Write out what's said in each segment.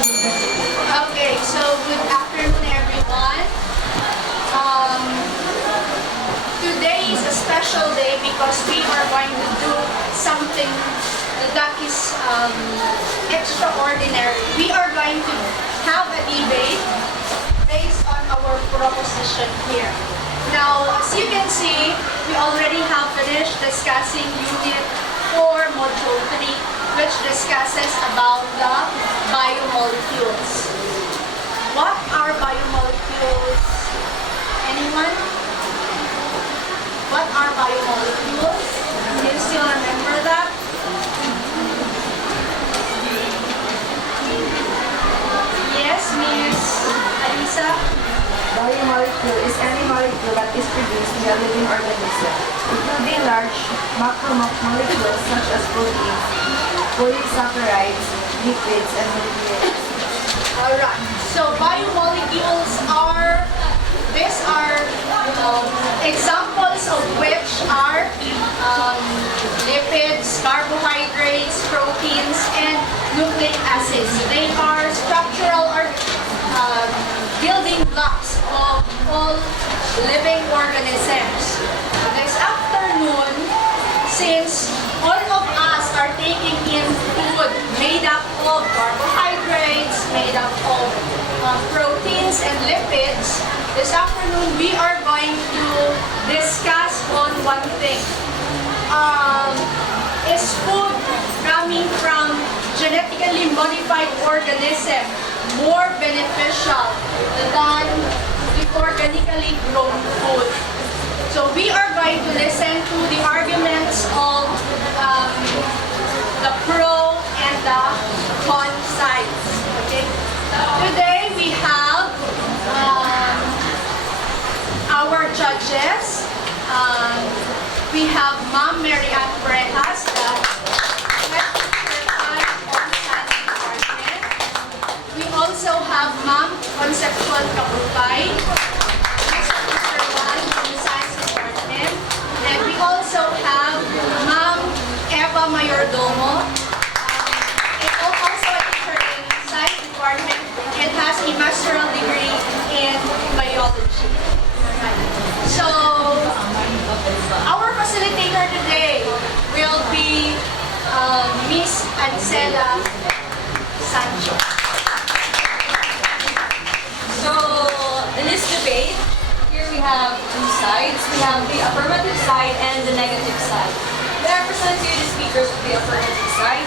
Okay, so good afternoon everyone. Today is a special day because we are going to do something that is extraordinary. We are going to have a debate based on our proposition here. Now, as you can see, we already have finished discussing Unit 4, Module 3, which discusses about the biomolecules. What are biomolecules? Anyone? What are biomolecules? Do you still remember that? Yes, Miss Alisa? Biomolecule is any molecule that is produced in a living organism, including large macromolecules such as proteins, polysaccharides, lipids, and molecules. Alright, so biomolecules are, these are examples of which are lipids, carbohydrates, proteins, and nucleic acids. They are structural or building blocks of all living organisms. This afternoon, since all of us are taking in food made up of carbohydrates, made up of proteins and lipids, this afternoon we are going to discuss on one thing. Is food coming from genetically modified organism more beneficial than the organically grown food? So we are going to listen to the arguments of the pro and the con sides. Okay. Today we have our judges. We have Ma'am Mary Ann Parejas, the head certified on science department. We also have Ma'am Concepcion Kapupay, Mr. 1 from the science department. And we also have Ma'am Eva Mayordomo, also a teacher in science department and has a master's degree in biology. So, our facilitator today will be Miss Ancela Sancho. So, in this debate, here we have two sides. We have the affirmative side and the negative side. May I present to you the speakers of the affirmative side.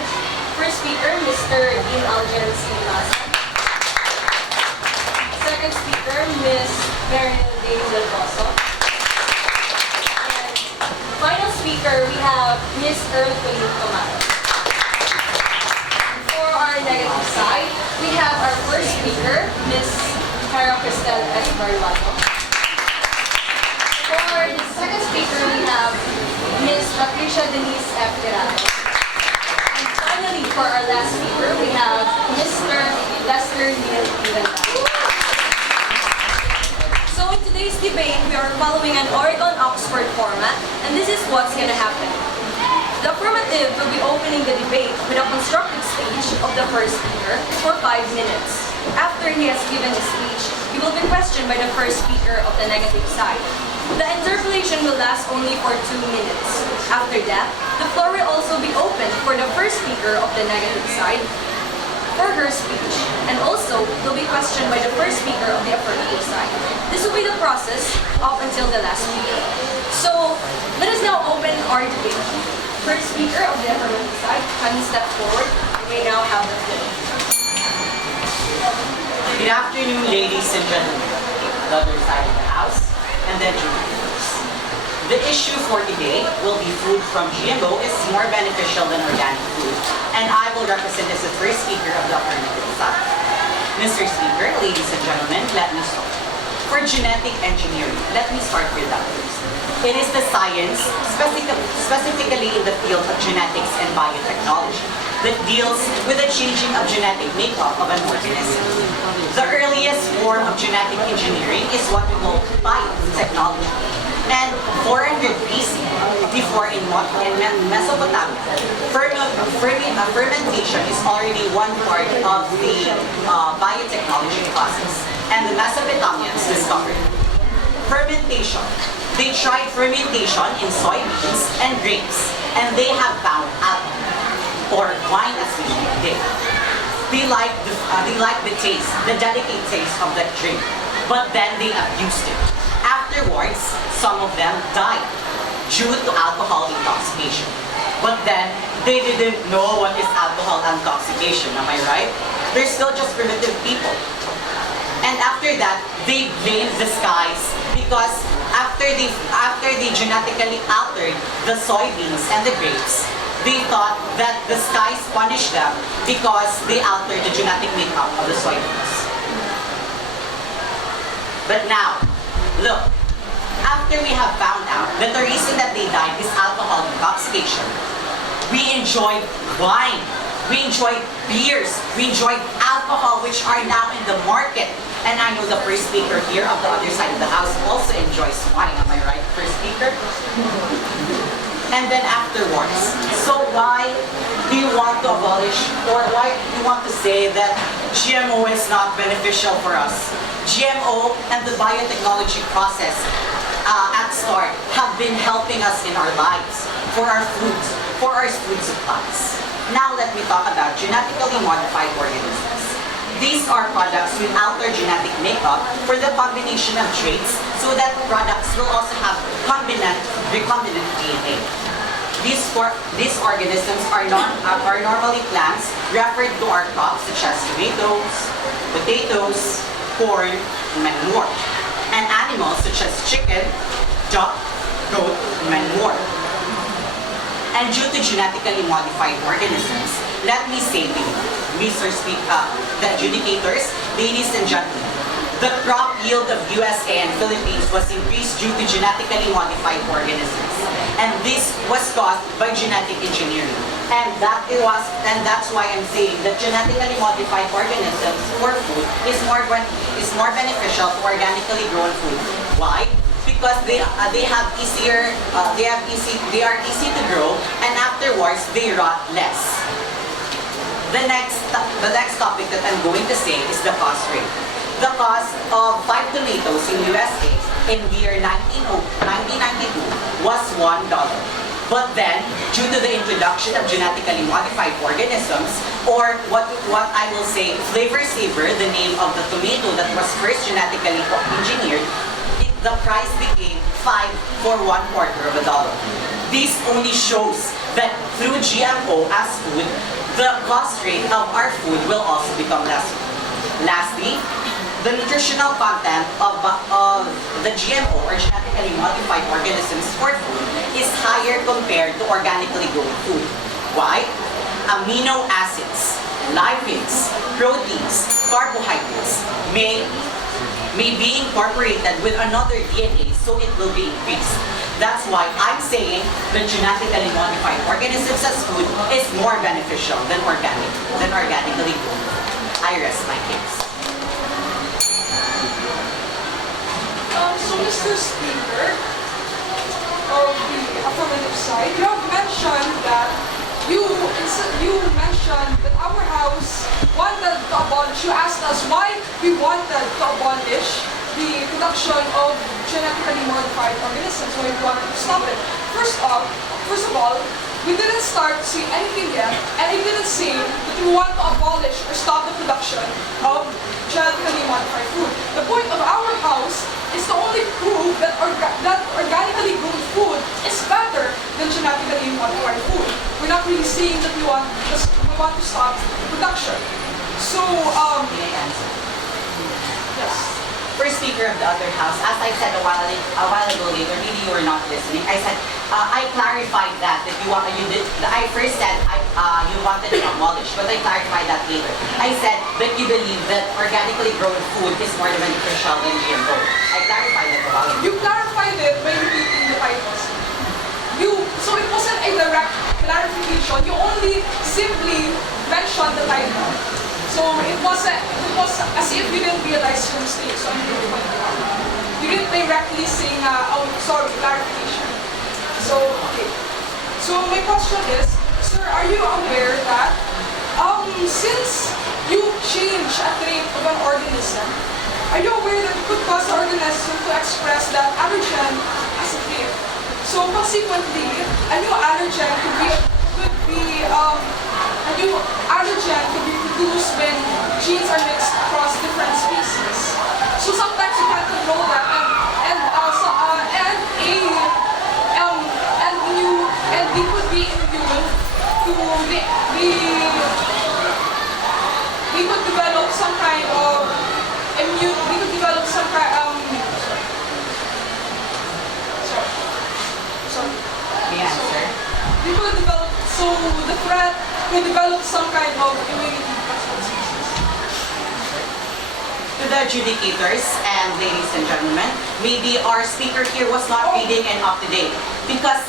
First speaker, Mr. Dean Algen Sinilasan. Second speaker, Miss Mariel David Del Pozo. And final speaker, we have Miss Earl Colleen Tomato. For our negative side, we have our first speaker, Miss Cara Cristel S. Barlato. For the second speaker, we have Miss Patricia Denise F. Tirado. And finally, for our last speaker, we have Mr. Lester Neil Ivanov. So in today's debate, we are following an Oregon-Oxford format, and this is what's going to happen. The affirmative will be opening the debate with a constructed speech of the first speaker for 5 minutes. After he has given his speech, he will be questioned by the first speaker of the negative side. The interpellation will last only for 2 minutes. After that, the floor will also be open for the first speaker of the negative side for her speech, and also will be questioned by the first speaker of the affirmative side. This will be the process up until the last speaker. So, let us now open our debate. First speaker of the affirmative side, kindly step forward. You may now have the floor. Good afternoon, ladies and gentlemen, the other side of the house, and then viewers. The issue for today will be food from GMO is more beneficial than organic food, and I will represent as the first speaker of the affirmative side. Mr. Speaker, ladies and gentlemen, let me start. For genetic engineering, let me start with that first. It is the science, specifically in the field of genetics and biotechnology, that deals with the changing of genetic makeup of an organism. The earliest form of genetic engineering is what we call biotechnology. And 400 BC, before in Mesopotamia, fermentation is already one part of the biotechnology process. And the Mesopotamians discovered fermentation. They tried fermentation in soybeans and grapes, and they have found alcohol, or wine as we know today. They like the taste, the delicate taste of that drink, but then they abused it. Afterwards, some of them died due to alcohol intoxication. But then, they didn't know what is alcohol intoxication, am I right? They're still just primitive people. And after that, they blamed the skies because after they genetically altered the soybeans and the grapes, they thought that the skies punished them because they altered the genetic makeup of the soybeans. But now, look, after we have found out that the reason that they died is alcohol intoxication, we enjoyed wine, we enjoyed beers, we enjoyed alcohol, which are now in the market. And I know the first speaker here of the other side of the house also enjoys wine, am I right, first speaker? And then afterwards, so why do you want to abolish, or why do you want to say that GMO is not beneficial for us? GMO and the biotechnology process at start have been helping us in our lives, for our foods, for our food supplies. Now let me talk about genetically modified organisms. These are products with altered genetic makeup for the combination of traits so that products will also have recombinant DNA. These organisms are normally plants referred to our crops such as tomatoes, potatoes, corn, and many more. And animals such as chicken, duck, goat, and many more. And due to genetically modified organisms, let me say to you, Mr. Speaker, the adjudicators, ladies and gentlemen, the crop yield of USA and Philippines was increased due to genetically modified organisms. And this was caused by genetic engineering. And that's why I'm saying that genetically modified organisms for food is more beneficial to organically grown food. Why? Because they are easy to grow, and afterwards they rot less. The next topic that I'm going to say is the cost rate. The cost of 5 tomatoes in USA in the year 1992 was $1. But then, due to the introduction of genetically modified organisms, or what I will say, flavor saver, the name of the tomato that was first genetically engineered, the price became $5 for $1/4 of a dollar. This only shows that through GMO as food, the cost rate of our food will also become less. Lastly, the nutritional content of the GMO or genetically modified organisms for food is higher compared to organically grown food. Why? Amino acids, lipids, proteins, carbohydrates may be incorporated with another DNA, so it will be increased. That's why I'm saying that genetically modified organisms as food is more beneficial than organically grown. I rest my case. So Mr. Speaker, of the affirmative side, you have mentioned that you mentioned that our house wanted to abolish. You asked us why we wanted to abolish the production of genetically modified organisms, why we wanted to stop it. First of all, we didn't start to see anything yet, and I didn't say that we want to abolish or stop the production of genetically modified food. The point of our house is to only prove that organically grown food is better than genetically modified food. We're not really saying that we want to stop the production. So, yes. First speaker of the other house, as I said a while ago later, maybe you were not listening. I said I clarified that I first said you wanted to abolish, but I clarified that later. I said that you believe that organically grown food is more beneficial than GMO. I clarified that a while ago. You clarified it by repeating the titles. You So it wasn't a direct clarification. You only simply mentioned the title. So it was as if you didn't realize your mistake. So I'm going to point it out. You didn't directly say oh, sorry, clarification. So, okay. So my question is, sir, are you aware that since you change a trait of an organism, are you aware that it could cause the organism to express that allergen as a trait? So consequently, a new allergen could be produced when genes are mixed across different species. So sometimes you can't control that, and we could be immune to we could develop some kind of we could develop some kind sorry. The answer. We could develop, so the threat could develop some kind of immunity. To the adjudicators and ladies and gentlemen, maybe our speaker here was not reading and up to date because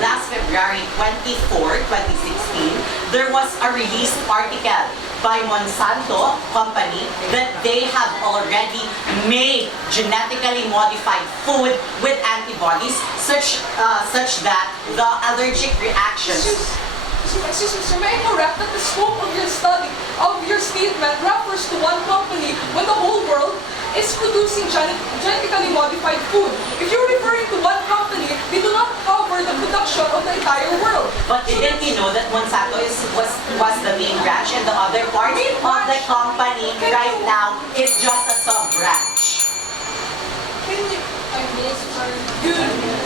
last February 24, 2016, there was a released article by Monsanto company that they have already made genetically modified food with antibodies such that the allergic reactions. Excuse me, sir, may I correct that the scope of your study, of your statement, refers to one company when the whole world is producing genetically modified food. If you're referring to one company, they do not cover the production of the entire world. But didn't you know that Monsanto was the main branch and the other part of the company right now is just a sub-branch? Can you, good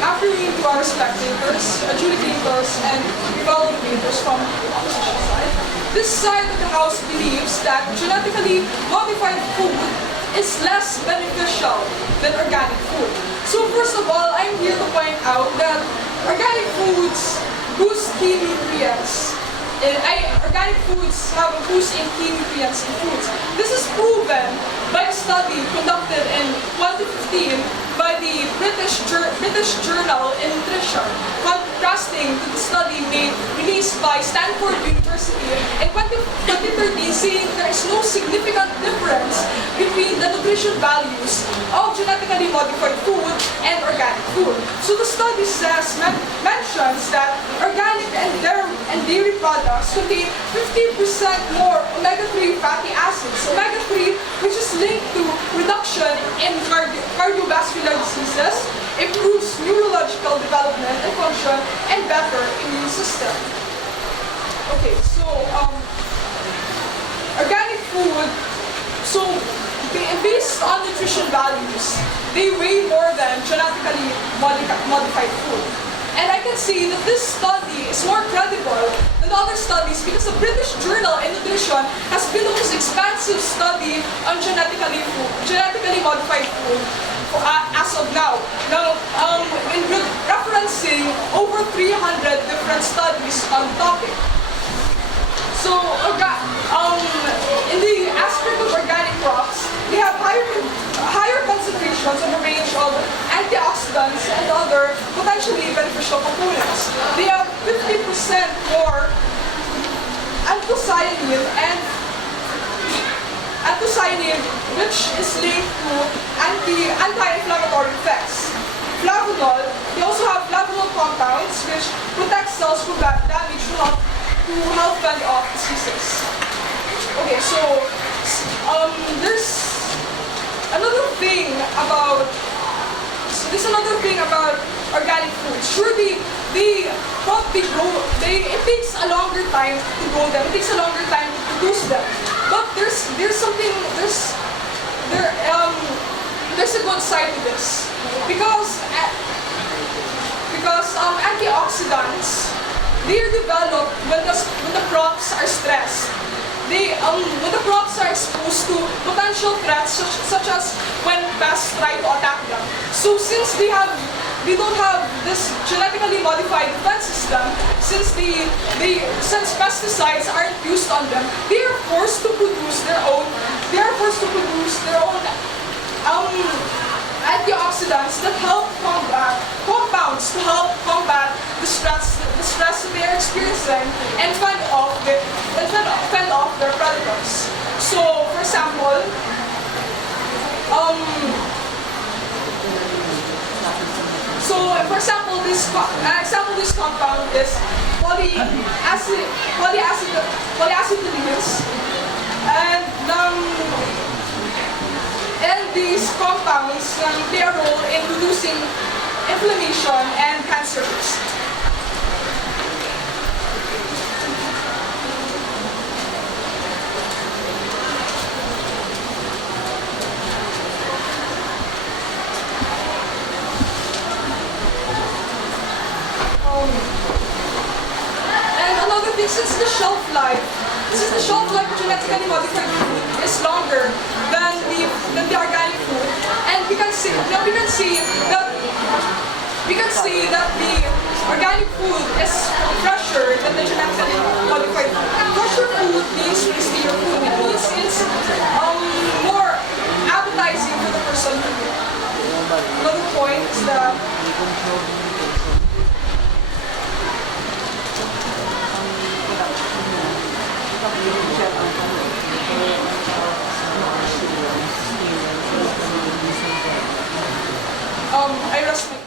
afternoon to our spectators, adjudicators, and evaluators from the opposition side. This side of the House believes that genetically modified food is less beneficial than organic food. So first of all, I'm here to point out that organic foods boost key nutrients. Organic foods have a boost in key nutrients in foods. This is proven by a study conducted in 2015 by the British Journal in Nutrition, contrasting to the study released by Stanford University in 2013, saying there is no significant difference between the nutrition values of genetically modified food and organic food. So the study mentions that organic and dairy products contain 50% more omega-3 fatty acids. Omega-3, which is linked to reduction in cardiovascular diseases, improves neurological development and function, and better immune system. Okay, so organic food, so based on nutrition values, they weigh more than genetically modified food. And I can see that this study is more credible than other studies because the British Journal in Nutrition has been the most expansive study on genetically modified food as of now. Now, in referencing over 300 different studies on the topic. So, in the aspect of organic crops, they have higher concentrations of a range of antioxidants and other potentially beneficial components. They have 50% more anthocyanin, which is linked to anti-inflammatory effects. Flavonol, they also have flavonol compounds which protect cells from damage to help fend off diseases. Okay, so there's another thing about organic food. Sure, it takes a longer time to grow them. It takes a longer time to produce them. But there's a good side to this because antioxidants, they are developed when the crops are stressed. When the crops are exposed to potential threats such as when pests try to attack them. So since they don't have this genetically modified defense system, since pesticides aren't used on them, they are forced to produce their own antioxidants that help compounds to help combat the stress that they are experiencing and fend off their predators. So, for example, this compound is polyacetylenius, and these compounds play a role in reducing inflammation and cancer risk. And another thing, since the shelf life of genetically modified food is longer than the organic food, and we can say that the organic food is fresher than the genetically modified food. Fresher food means tastier food. It means it's more appetizing for the person to eat. Another point is that I rest my